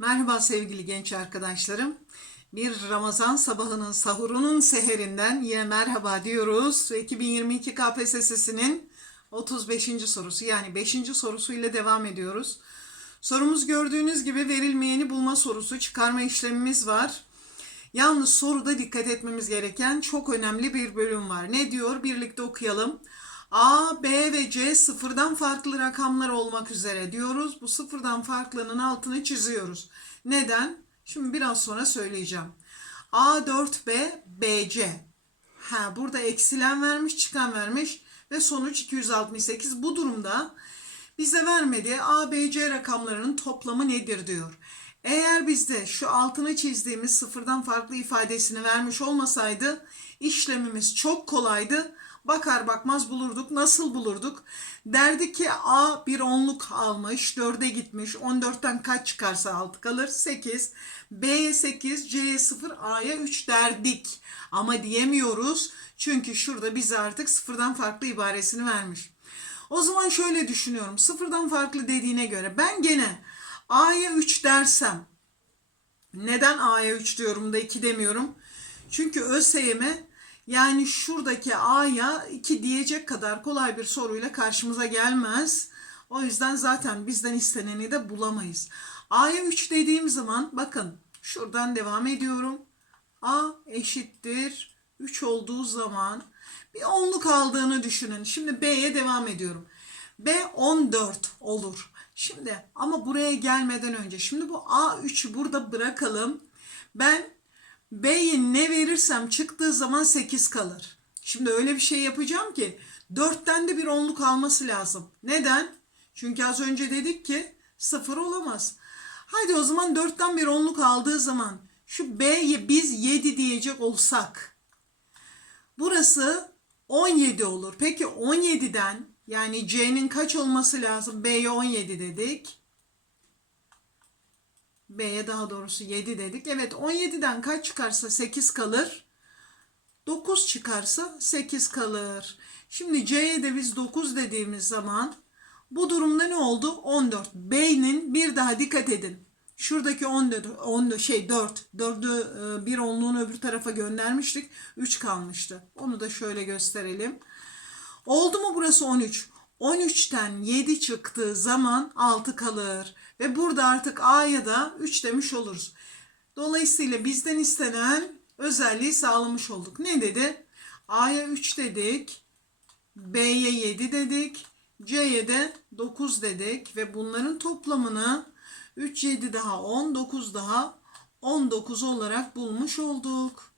Merhaba sevgili genç arkadaşlarım. Bir Ramazan sabahının sahurunun seherinden yine merhaba diyoruz. Ve 2022 KPSS'sinin 35. sorusu yani 5. sorusuyla devam ediyoruz. Sorumuz gördüğünüz gibi verilmeyeni bulma sorusu çıkarma işlemimiz var. Yalnız soruda dikkat etmemiz gereken çok önemli bir bölüm var. Ne diyor? Birlikte okuyalım. A, B ve C sıfırdan farklı rakamlar olmak üzere diyoruz. Bu sıfırdan farklının altını çiziyoruz. Neden? Şimdi biraz sonra söyleyeceğim. A 4B, BC. Ha, burada eksilen vermiş, çıkan vermiş ve sonuç 268. Bu durumda bize vermediği A, B, C rakamlarının toplamı nedir diyor. Eğer bizde şu altını çizdiğimiz sıfırdan farklı ifadesini vermiş olmasaydı işlemimiz çok kolaydı. Bakar bakmaz bulurduk. Nasıl bulurduk? Derdi ki A bir onluk almış, 4'e gitmiş. 14'ten kaç çıkarsa 6 kalır? 8. B'ye 8, C'ye 0, A'ya 3 derdik. Ama diyemiyoruz. Çünkü şurada bize artık sıfırdan farklı ibaresini vermiş. O zaman şöyle düşünüyorum. Sıfırdan farklı dediğine göre ben gene A'ya 3 dersem neden A'ya 3 diyorum da 2 demiyorum? Çünkü ÖSYM yani şuradaki A'ya 2 diyecek kadar kolay bir soruyla karşımıza gelmez. O yüzden zaten bizden isteneni de bulamayız. A'ya 3 dediğim zaman bakın şuradan devam ediyorum. A eşittir 3 olduğu zaman bir onluk aldığını düşünün. Şimdi B'ye devam ediyorum. B 14 olur. Şimdi ama buraya gelmeden önce şimdi bu A3'ü burada bırakalım. Ben B'yi ne verirsem çıktığı zaman 8 kalır. Şimdi öyle bir şey yapacağım ki 4'ten de bir onluk alması lazım. Neden? Çünkü az önce dedik ki 0 olamaz. Haydi o zaman 4'ten bir onluk aldığı zaman şu B'ye biz 7 diyecek olsak burası 17 olur. Peki 17'den yani C'nin kaç olması lazım? B'ye 17 dedik. B'ye daha doğrusu 7 dedik. Evet 17'den kaç çıkarsa 8 kalır. 9 çıkarsa 8 kalır. Şimdi C'ye de biz 9 dediğimiz zaman bu durumda ne oldu? 14. B'nin bir daha dikkat edin. Şuradaki 14, 14 şey 4. 4'ü e, bir onluğunu öbür tarafa göndermiştik. 3 kalmıştı. Onu da şöyle gösterelim. Oldu mu burası 13? 13'ten 7 çıktığı zaman 6 kalır. Ve burada artık A'ya da 3 demiş oluruz. Dolayısıyla bizden istenen özelliği sağlamış olduk. Ne dedi? A'ya 3 dedik. B'ye 7 dedik. C'ye de 9 dedik. Ve bunların toplamını 3, 7 daha 10, 9 daha 19 olarak bulmuş olduk.